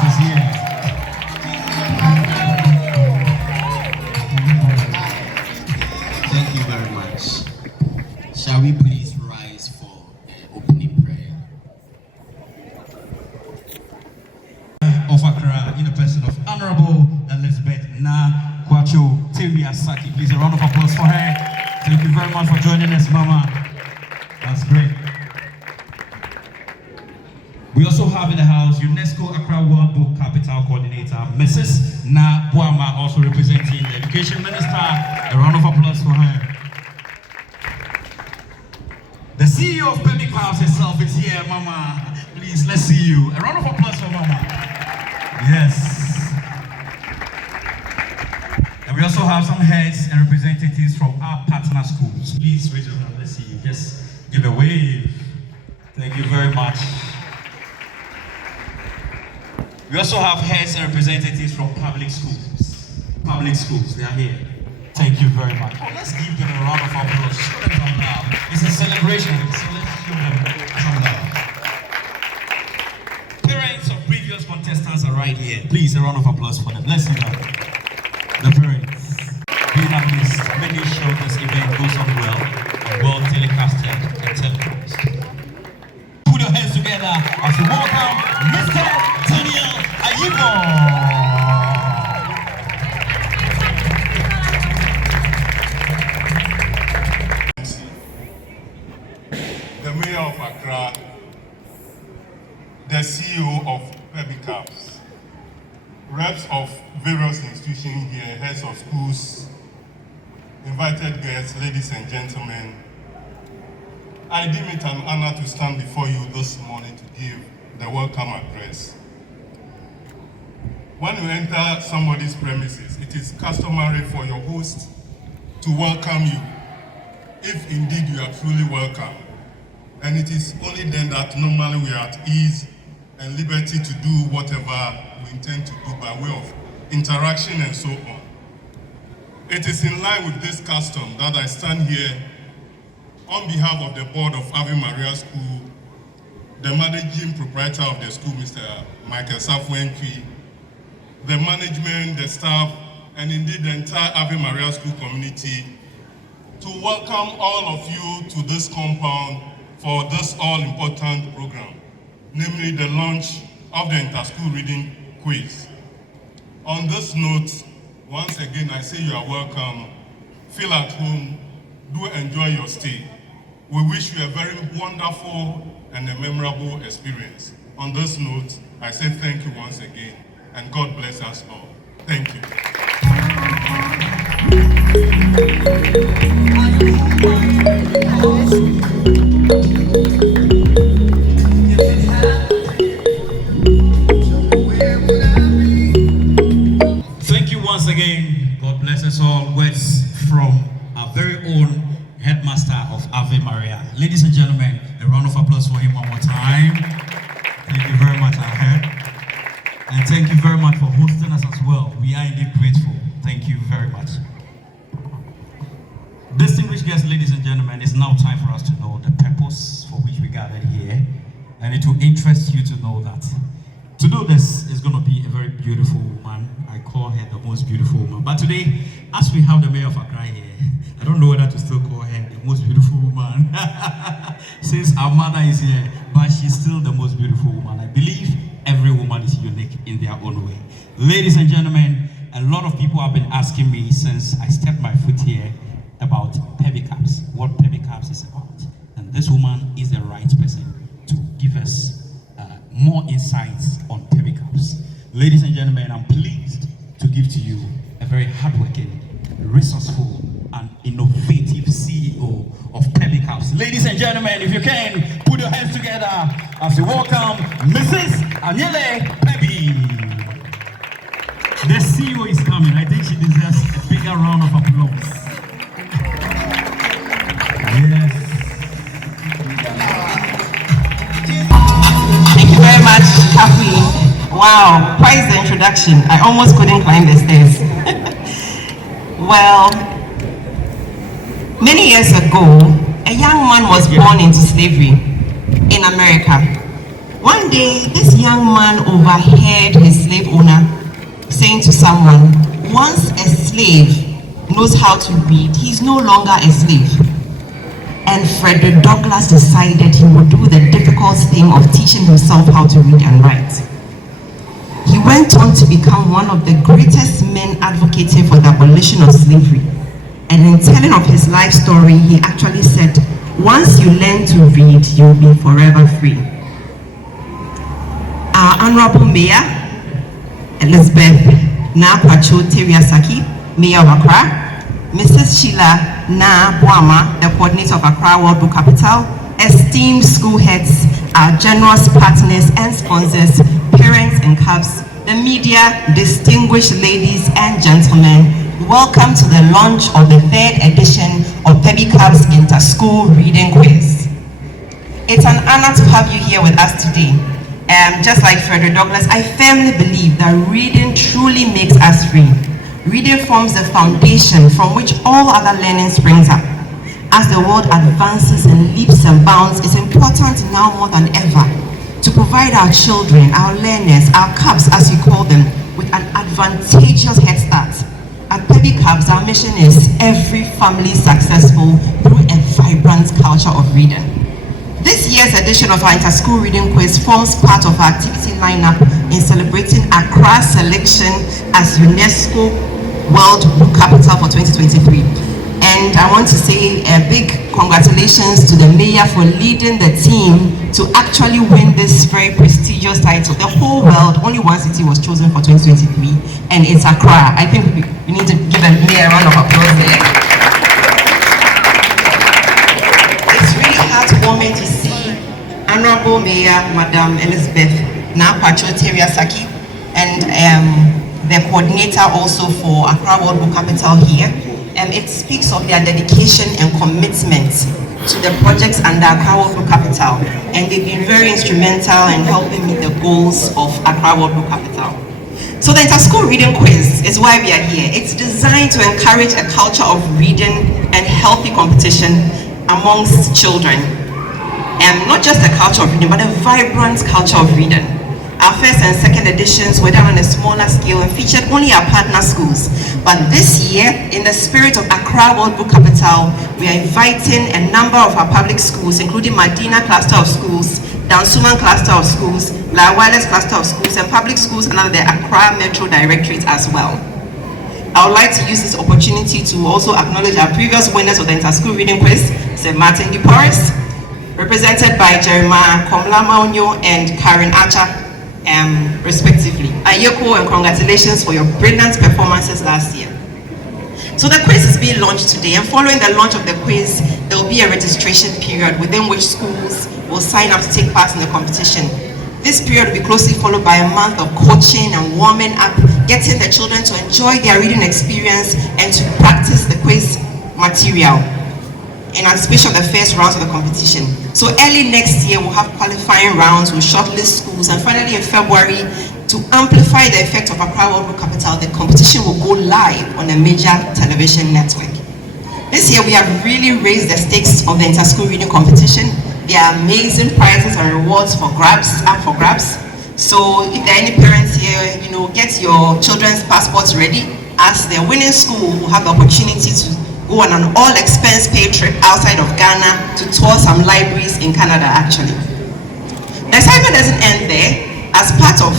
Cubs is here. Thank you very much. Shall we please rise for opening prayer? Of Accra, in the person of Honorable Elizabeth Kwatsoe Sackey. Please, a round of applause for her. Thank you very much for joining us, Mama. That's great. We also have in the house UNESCO Accra World Book Capital Coordinator, Mrs. Na Boama, also representing the Education Minister. A round of applause for her. The CEO of Perbi Cubs herself is here, Mama. Please, let's see you. A round of applause for Mama. Yes. And we also have some heads and representatives from our partner schools. Please raise your hand. Let's see you. Just give a wave. Thank you very much. We also have heads and representatives from public schools. Public schools, they are here. Thank you very much. Oh, let's give them a round of applause. Show them some love. It's a celebration, so let's show them some love. Parents of previous contestants are right here. Please, a round of applause for them. Let's see them. The parents. Being amazed, making sure this event goes on well and well telecasted and televised. Put your hands together as we welcome Mr. Tawiah. The Mayor of Accra, the CEO of Perbi Cubs, reps of various institutions here, heads of schools, invited guests, ladies and gentlemen, I deem it an honor to stand before you this morning to give the welcome address. When you enter somebody's premises, it is customary for your host to welcome you, if indeed you are truly welcome. And it is only then that normally we are at ease and liberty to do whatever we intend to do by way of interaction and so on. It is in line with this custom that I stand here on behalf of the board of Ave Maria School, the managing proprietor of the school, Mr. Michael Safwenki, the management, the staff, and indeed the entire Ave Maria School community, to welcome all of you to this compound for this all-important program, namely the launch of the Inter-School Reading Quiz. On this note, once again, I say you are welcome. Feel at home. Do enjoy your stay. We wish you a very wonderful and a memorable experience. On this note, I say thank you once again, and God bless us all. Thank you. Thank you once again. God bless us all. Words from our very own headmaster of Ave Maria. Ladies and gentlemen, a round of applause for him one more time. Thank you very much, I heard. And thank you very much for hosting us as well. We are indeed grateful. Thank you very much. Distinguished guests, ladies and gentlemen, it's now time for us to know the purpose for which we gathered here. And it will interest you to know that to do this is going to be a very beautiful woman. I call her the most beautiful woman. But today, as we have the mayor of Accra here, I don't know whether to still call her the most beautiful woman since our mother is here, but she's still the most beautiful woman. I believe every woman is unique in their own way. Ladies and gentlemen, a lot of people have been asking me since I stepped my foot here about Perbi Cubs, what Perbi Cubs is about. And this woman is the right person to give us more insights on Perbi Cubs. Ladies and gentlemen, I'm pleased to give to you a very hardworking, resourceful, and innovative CEO of Perbi Cubs. Ladies and gentlemen, if you can, put your hands together as we welcome Mrs. Anyele Perbi. The CEO is coming. I think she deserves a bigger round of applause. Yes. Thank you very much, Kafi. Wow, quite the introduction. I almost couldn't climb the stairs. Well, many years ago, a young man was born into slavery in America. One day, this young man overheard his slave owner saying to someone, once a slave knows how to read, he's no longer a slave. And Frederick Douglass decided he would do the difficult thing of teaching himself how to read and write. He went on to become one of the greatest men advocating for the abolition of slavery. And in telling of his life story, he actually said, once you learn to read, you'll be forever free. Our Honorable Mayor, Elizabeth Kwatsoe Sackey, Mayor of Accra, Mrs. Sheila Boama, the coordinator of Accra World Book Capital, esteemed school heads, our generous partners and sponsors, parents and Cubs, the media, distinguished ladies and gentlemen, welcome to the launch of the 3rd edition of Perbi Cubs Inter-School Reading Quiz. It's an honor to have you here with us today. Just like Frederick Douglass, I firmly believe that reading truly makes us free. Reading forms the foundation from which all other learning springs up. As the world advances in leaps and bounds, it's important now more than ever to provide our children, our learners, our Cubs as we call them, with an advantageous head start. At Perbi Cubs, our mission is every family successful through a vibrant culture of reading. This year's edition of our Inter-School Reading Quiz forms part of our activity lineup in celebrating Accra's selection as UNESCO World Book Capital for 2023. And I want to say a big congratulations to the mayor for leading the team to actually win this very prestigious title. The whole world, only one city was chosen for 2023, and it's Accra. I think we need to give the mayor a round of applause there. It's really heartwarming to see Honorable Mayor Madam Elizabeth Kwatsoe Sackey and the coordinator also for Accra World Book Capital here. It speaks of their dedication and commitment to the projects under Accra World Book Capital, and they've been very instrumental in helping meet the goals of Accra World Book Capital. So the Inter-School Reading Quiz is why we are here. It's designed to encourage a culture of reading and healthy competition amongst children. Not just a culture of reading, but a vibrant culture of reading. Our first and second editions were done on a smaller scale and featured only our partner schools. But this year, in the spirit of Accra World Book Capital, we are inviting a number of our public schools, including Medina Cluster of Schools, Dansuman Cluster of Schools, La Wireless Cluster of Schools, and public schools under the Accra Metro Directorate as well. I would like to use this opportunity to also acknowledge our previous winners of the Inter-School Reading Quiz, St. Martin de Porres, represented by Jeremiah Komlama-Onyo and Karen Archer, respectively. Ayoko, and congratulations for your brilliant performances last year. So the quiz is being launched today, and following the launch of the quiz, there will be a registration period within which schools will sign up to take part in the competition. This period will be closely followed by a month of coaching and warming up, getting the children to enjoy their reading experience and to practice the quiz material in anticipation of the first rounds of the competition. So early next year, we'll have qualifying rounds, we'll shortlist schools, and finally in February, to amplify the effect of Accra World Book Capital, the competition will go live on a major television network. This year, we have really raised the stakes of the Inter-School Reading Competition. There are amazing prizes and rewards for grabs, up for grabs. So if there are any parents here, get your children's passports ready, as the winning school will have the opportunity to go on an all-expense paid trip outside of Ghana to tour some libraries in Canada, actually. The assignment doesn't end there. As part of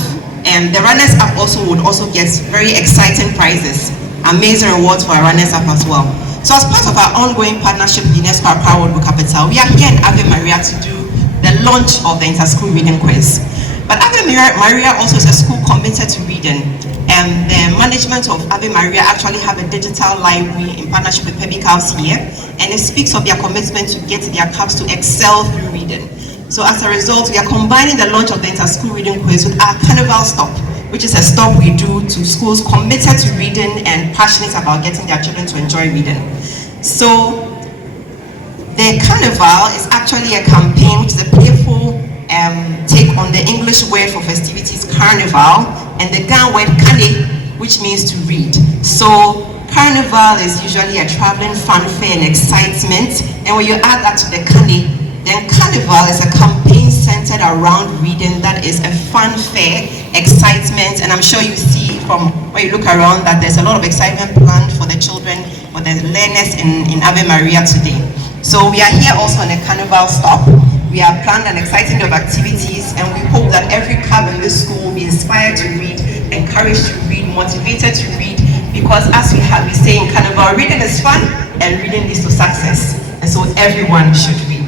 the runners-up would also get very exciting prizes, amazing rewards for our runners-up as well. So as part of our ongoing partnership with UNESCO Accra World Book Capital, we are here in Ave Maria to do the launch of the Inter-School Reading Quiz. But Ave Maria also is a school committed to reading. The management of Ave Maria actually have a digital library in partnership with Perbi Cubs here, and it speaks of their commitment to get their Cubs to excel through reading. So as a result, we are combining the launch of the Inter-School Reading Quiz with our Carnival Stop, which is a stop we do to schools committed to reading and passionate about getting their children to enjoy reading. So the Carnival is actually a campaign which is a playful take on the English word for festivities, carnival, and the Ghana word kane, which means to read. So carnival is usually a traveling fanfare and excitement, and when you add that to the kane, then carnival is a campaign centered around reading. That is a fun fair, excitement, and I'm sure you see from when you look around that there's a lot of excitement planned for the children, for the learners in Ave Maria today. So we are here also on a carnival stop. We have planned an exciting day of activities, and we hope that every cub in this school will be inspired to read, encouraged to read, motivated to read, because as we say in carnival, reading is fun and reading leads to success, and so everyone should read.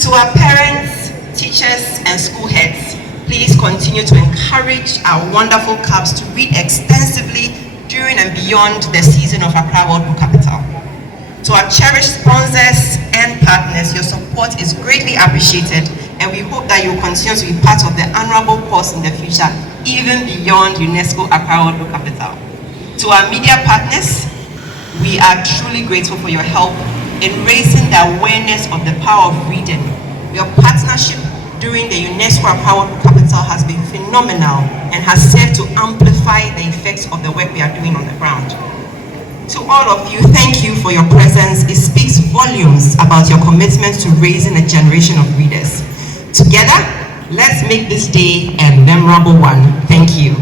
To our parents, teachers, and school heads, please continue to encourage our wonderful cubs to read extensively during and beyond the season of Accra World Book Capital. To our cherished sponsors and partners, your support is greatly appreciated, and we hope that you will continue to be part of the honorable cause in the future, even beyond UNESCO Accra World Book Capital. To our media partners, we are truly grateful for your help in raising the awareness of the power of reading. Your partnership during the UNESCO Accra World Book Capital has been phenomenal and has served to amplify the effects of the work we are doing on the ground. To all of you, thank you for your presence. It speaks volumes about your commitment to raising a generation of readers. Together, let's make this day a memorable one. Thank you.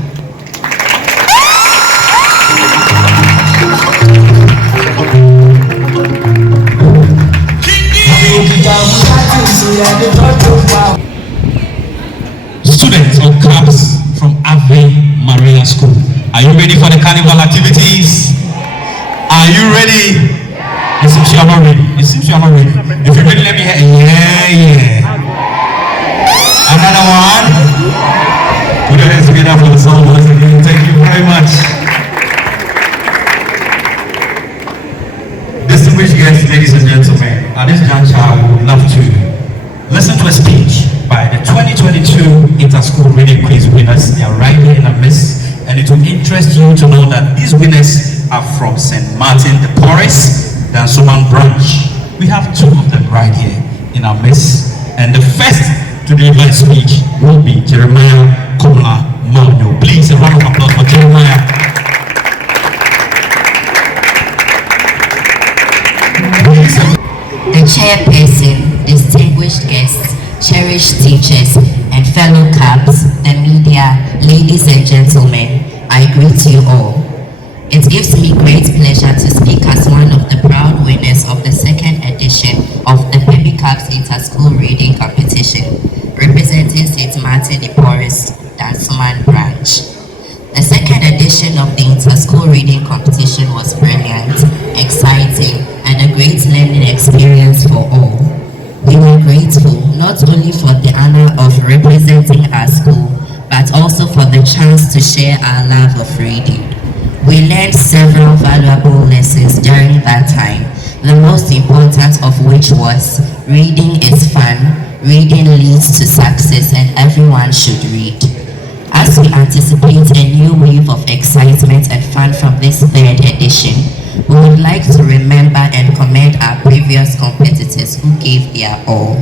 Students or Cubs from Ave Maria School, are you ready for the carnival activities? Are you ready? It seems you are not ready. It seems you are not ready. If you're ready, let me hear yeah. Another one. Put your hands together for the song once again. Thank you very much. Distinguished guests, ladies and gentlemen, at this juncture, I would love to listen to a speech by the 2022 Inter-School Reading Quiz winners. They are right here in our midst, and it will interest you to know that these winners are from St. Martin de Porres, the Ansuman branch. We have two of them right here in our midst, and the first to deliver a speech will be Jeremiah Kola Mano. Please, a round of applause for Jeremiah. The chairperson, distinguished guests, cherished teachers, and fellow Cubs, the media, ladies and gentlemen, I greet you all. It gives me great pleasure to speak as one of the proud winners of the second edition of the Perbi Cubs Inter-School Reading Competition, representing St. Martin de Porres, Dansuman branch. The second edition of the Inter-School Reading Competition was brilliant, exciting, and a great learning experience for all. We were grateful not only for the honor of representing our school, but also for the chance to share our love of reading. We learned several valuable lessons during that time, the most important of which was reading is fun, reading leads to success, and everyone should read. As we anticipate a new wave of excitement and fun from this third edition, we would like to remember and commend our previous competitors who gave their all.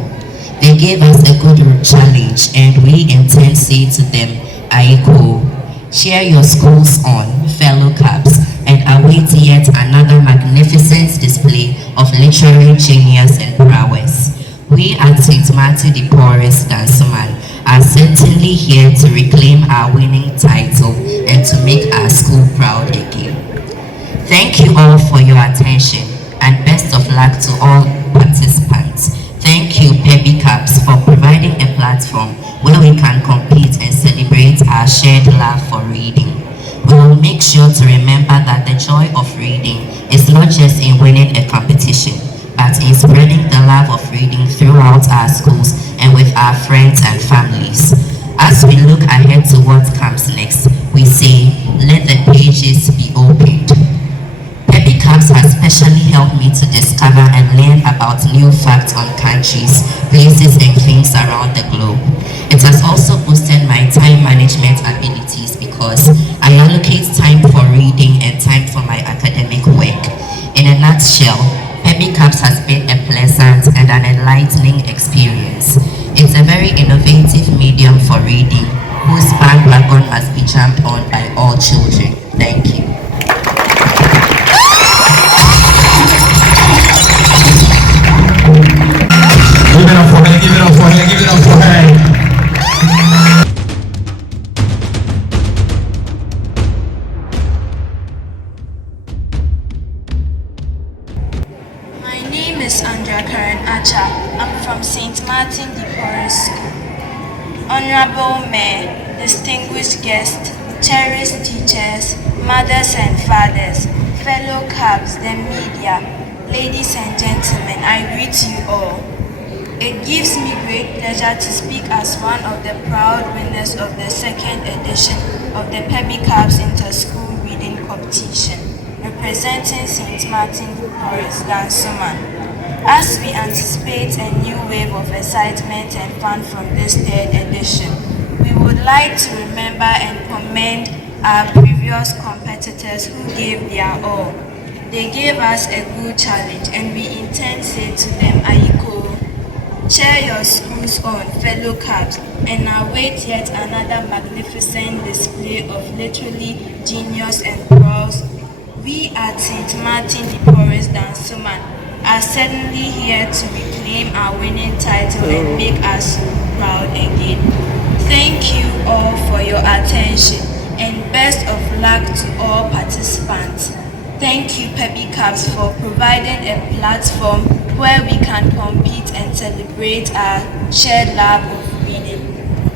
They gave us a good challenge, and we intend to say to them, Aiko, cheer your schools on, fellow Cubs, and await yet another magnificent display of literary genius and prowess. We at St. Martin de Porres, Dansuman, are certainly here to reclaim our winning title and to make our school proud again. Thank you all for your attention, and best of luck to all participants. Thank you, Perbi Cubs, for providing a platform where we can compete and celebrate our shared love for reading. We will make sure to remember that the joy of reading is not just in winning a competition, but in spreading the love of reading throughout our schools and with our friends and families. As we look ahead to what comes next, we say, let the pages be opened. Perbi Cubs has specially helped me to discover and learn about new facts on countries, places, and things around the globe. It has also boosted my time management abilities because I allocate time for reading and time for my academic work. In a nutshell, Perbi Cubs has been a pleasant and an enlightening experience. It's a very innovative medium for reading, whose bandwagon must be jumped on by all children. Thank you. Give it up for her, give it up for her, give it up for her. distinguished guests, cherished teachers, mothers and fathers, fellow Cubs, the media, ladies and gentlemen, I greet you all. It gives me great pleasure to speak as one of the proud winners of the second edition of the Perbi Cubs Inter-School Reading Competition, representing St. Martin Forest, Gansuman. As we anticipate a new wave of excitement and fun from this third edition, we would like to remember and commend our previous competitors who gave their all. They gave us a good challenge and we intend to say to them, Ayiko, cheer your schools on, fellow Cubs, and await yet another magnificent display of literally genius and prowess. We at St. Martin de Porres Dansuman are certainly here to reclaim our winning title and make us proud again. Thank you all for your attention and best of luck to all participants. Thank you, Perbi Cubs, for providing a platform where we can compete and celebrate our shared love of reading.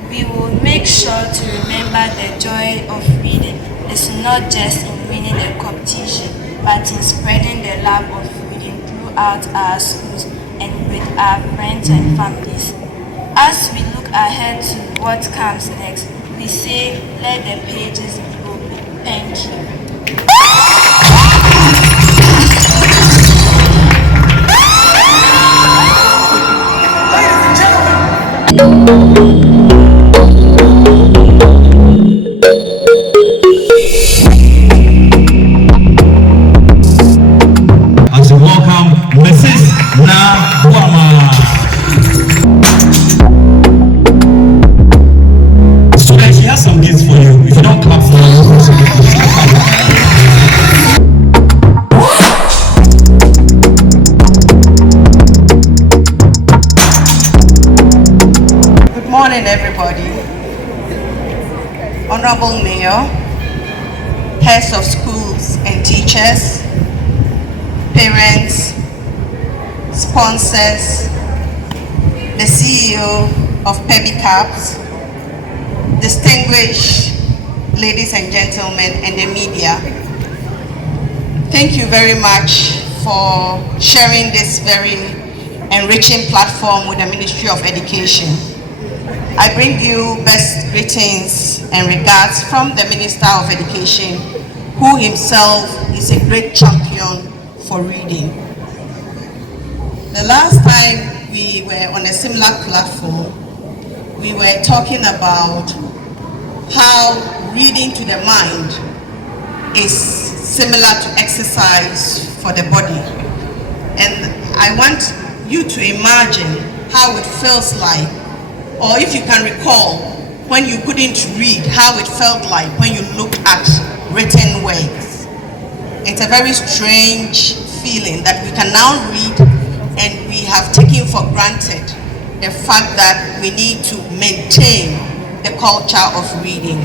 We will make sure to remember the joy of reading is not just in winning a competition, but in spreading the love of reading throughout our schools and with our friends and families. As we look ahead to what comes next, we say, let the pages be open. Thank you. As we welcome Mrs. Nabuama. Students, she has some gifts for you. If you don't clap for her, you also get this. Good morning, everybody. Honorable Mayor, heads of schools and teachers, parents, sponsors, the CEO of Perbi Cubs, distinguished ladies and gentlemen, and the media. Thank you very much for sharing this very enriching platform with the Ministry of Education. I bring you best greetings and regards from the Minister of Education, who himself is a great champion for reading. The last time we were on a similar platform, we were talking about how reading to the mind is similar to exercise for the body. And I want you to imagine how it feels like, or if you can recall, when you couldn't read, how it felt like when you looked at written words. It's a very strange feeling that we can now read, and we have taken for granted the fact that we need to maintain the culture of reading.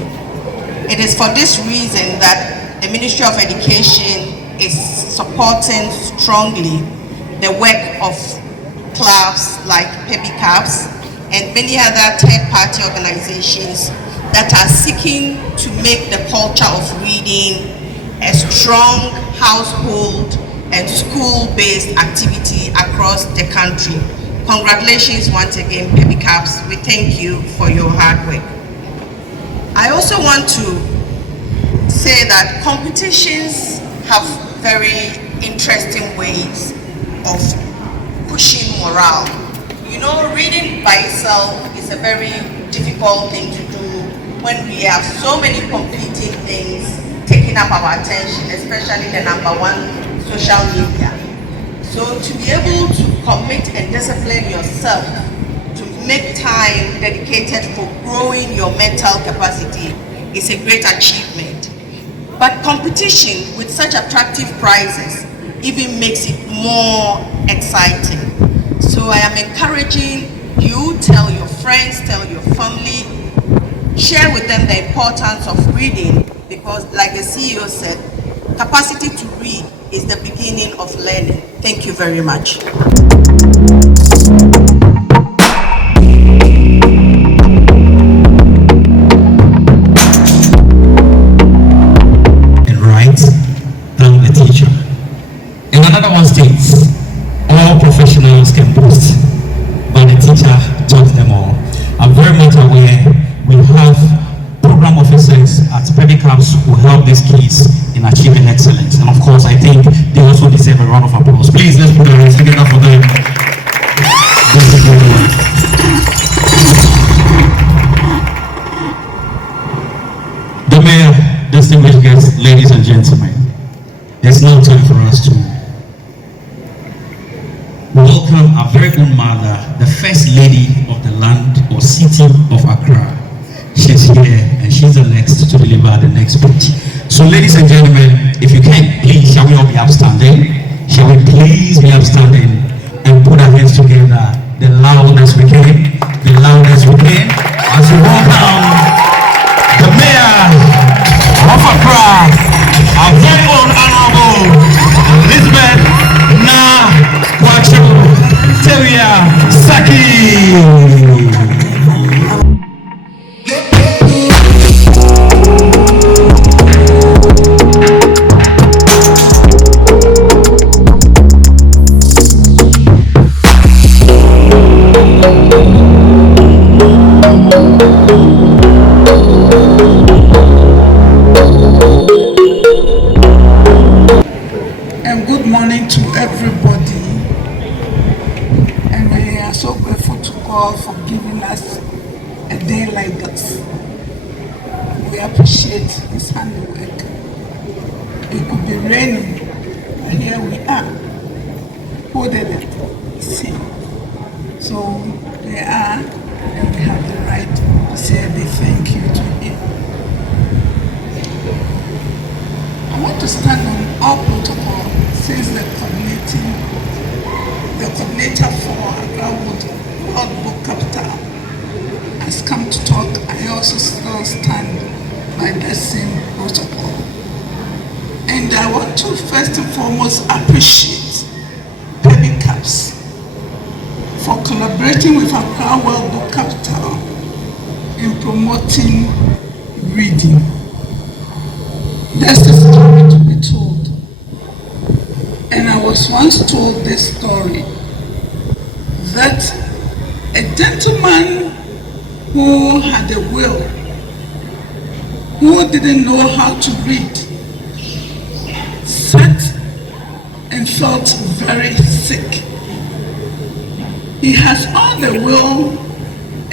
It is for this reason that the Ministry of Education is supporting strongly the work of clubs like Perbi Cubs and many other third-party organizations that are seeking to make the culture of reading a strong household and school-based activity across the country. Congratulations once again, Perbi Cubs. We thank you for your hard work. I also want to say that competitions have very interesting ways of pushing morale. You know, reading by itself is a very difficult thing to do when we have so many competing things taking up our attention, especially the number one, social media. So to be able to commit and discipline yourself to make time dedicated for growing your mental capacity is a great achievement. But competition with such attractive prizes even makes it more exciting. So I am encouraging you, tell your friends, tell your family, share with them the importance of reading, because like the CEO said, capacity to read is the beginning of learning. Thank you very much. Cubs who help these kids in achieving excellence. And of course, I think they also deserve a round of applause. Please, let's put our hands together for them. The mayor, distinguished guests, ladies and gentlemen, it's now time for us to welcome our very own mother, the first lady of the land or city of Accra. She's here and she's the next to deliver the next speech. So ladies and gentlemen, if you can, please, shall we all be upstanding? Shall we please be upstanding and put our hands together the loudest we can, as we welcome the mayor of Accra, our very own honorable Elizabeth Kwatsoe, Tawiah, Sackey. And good morning to everybody. And we are so grateful to God for giving us a day like this. We appreciate His handiwork. It could be raining, but here we are. Who did it? See. So they are, and we have the right to say a big thank you to Him. I want to stand on our protocol since the coordinator for Accra World Book Capital has come to talk. I also still stand by the same protocol. And I want to first and foremost appreciate Perbi Cubs for collaborating with Accra World Book Capital in promoting reading. There's a story to be told. And I was once told this story that a gentleman who had a will, who didn't know how to read, sat and felt very sick. He has all the will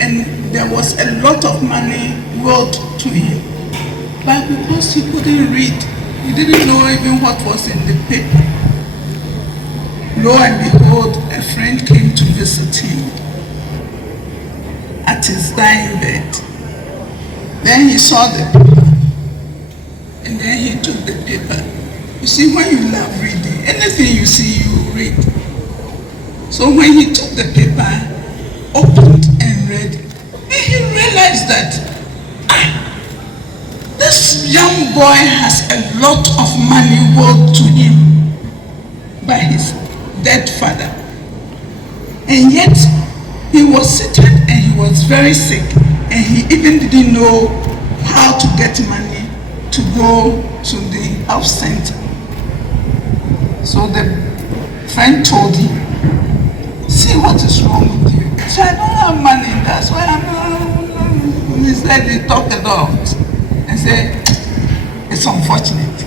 and there was a lot of money willed to him. But because he couldn't read, he didn't know even what was in the paper. Lo and behold, a friend came to visit him at his dying bed. Then he saw the paper, and then he took the paper. You see, when you love reading, anything you see, you read. So when he took the paper, opened and read, and he realized that this young boy has a lot of money willed to him by his dead father. And yet, he was seated and he was very sick, and he even didn't know how to get money to go to the health center. So the friend told him, see what is wrong with you. He said, I don't have money, that's why I'm not. He said, he talked it out. And say, it's unfortunate.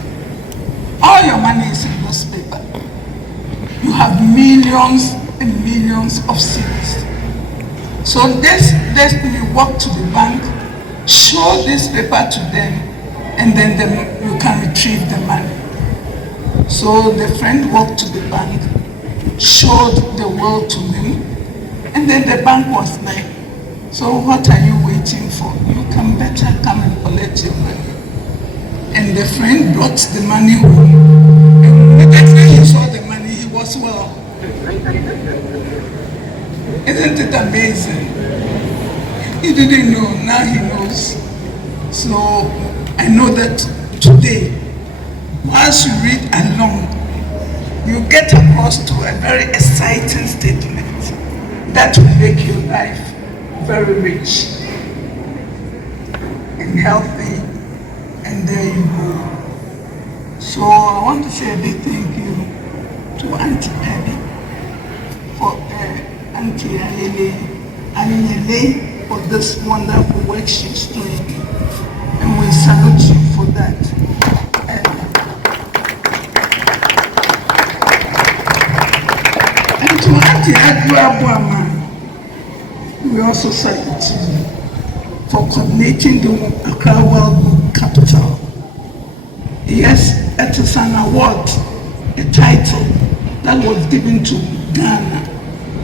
All your money is in this paper. You have millions and millions of cedis. So let's walk to the bank, show this paper to them, and then you can retrieve the money. So the friend walked to the bank, showed the will to them, and then the bank was like, so what are you waiting for? You can better come and collect your money. And the friend brought the money home. And immediately he saw the money, he was well. Isn't it amazing? He didn't know, now he knows. So I know that today, once you read along, you get across to a very exciting statement that will make your life very rich and healthy, and there you go. So I want to say a big thank you to Auntie Perbi for Auntie Ayele for this wonderful work she's doing, and we salute you for that. that. And to Auntie Adua Buama, we also salute you for coordinating the Accra World Book Capital. Yes, it is an award, a title that was given to Ghana,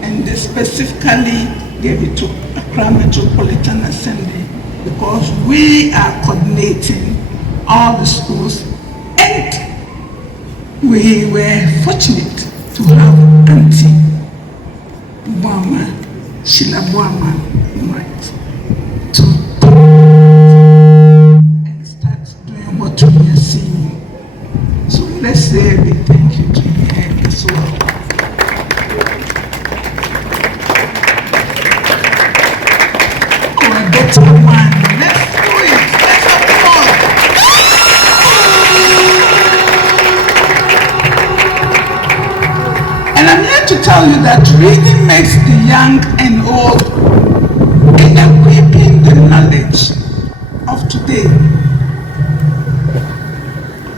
and they specifically gave it to Accra Metropolitan Assembly because we are coordinating all the schools, and we were fortunate to have Auntie Buama, Sheila Buama, right, to and start doing what we are seeing. So let's say a big thank you to her as well. Oh, a better one. Let's do it. Let's applaud. And I'm here to tell you that reading makes the young and old, and equipping the knowledge of today.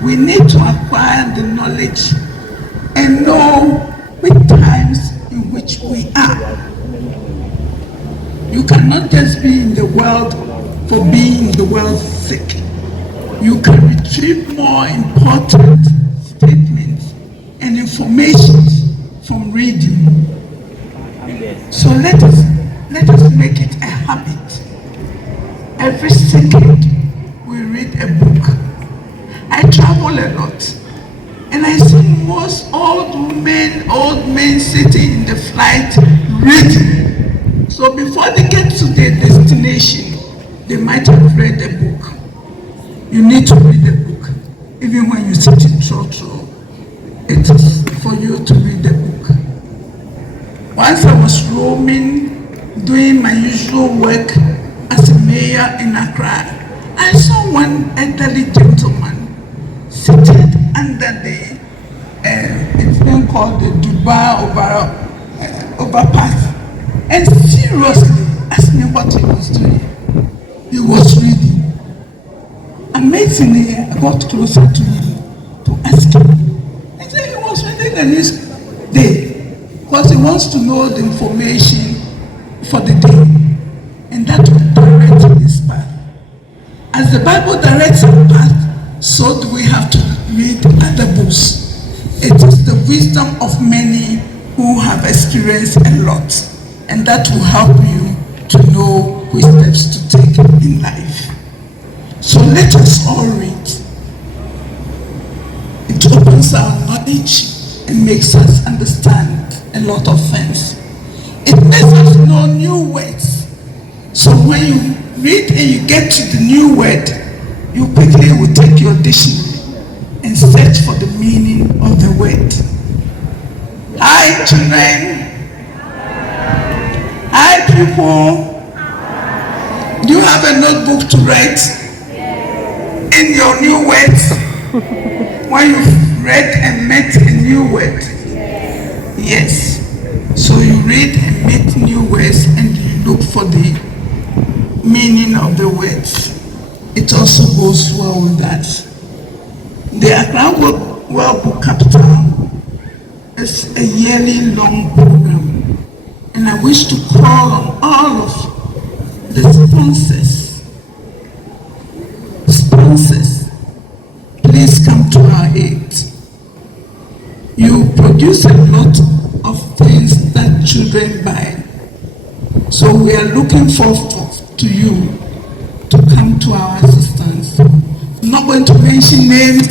We need to acquire the knowledge and know which times in which we are. You cannot just be in the world for being in the world's sake. You can retrieve more important statements and information from reading. So let us make it a habit. Every second we read a book. I travel a lot, and I see most old men sitting in the flight reading. So before they get to their destination, they might have read a book. You need to read a book. Even when you sit in Trotro, it is for you to read a book. Once I was roaming, doing my usual work as a mayor in Accra, I saw one elderly gentleman seated under the it's been called the Dubai overpass, and seriously asked me what he was doing. He was reading. Amazingly, I got closer to him to ask him. He said he was reading the news day because he wants to know the information for the day, and that will direct his path. As the Bible directs our path, so do we have to read other books. It is the wisdom of many who have experienced a lot, and that will help you to know which steps to take in life. So let us all read. It opens our knowledge and makes us understand a lot of things. It makes us know new words. So when you read and you get to the new word, you quickly will take your dictionary and search for the meaning of the word. Hi children. Hi people. Do you have a notebook to write in your new words? When you've read and met a new word? Yes. So you read and meet new words and you look for the meaning of the words. It also goes well with that. The Accra World Book Capital is a yearly long program, and I wish to call on all of the sponsors. Please come to our aid. You produce a lot of things that children buy, so we are looking forward to you to come to our assistance. I'm not going to mention names,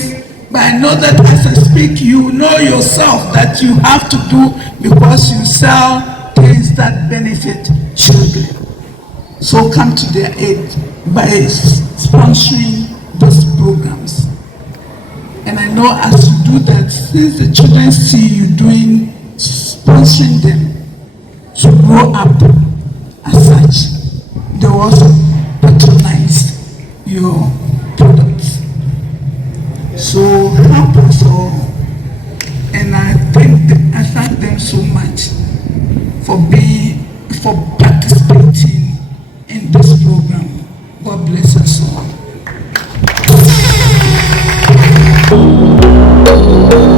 but I know that as I speak, you know yourself that you have to do because you sell things that benefit children. So come to their aid by sponsoring these programs. And I know as you do that, since the children see you doing, sponsoring them to grow up as such, they also patronize your products. So help us all. And I thank them so much for participating in this program. God bless us all. you.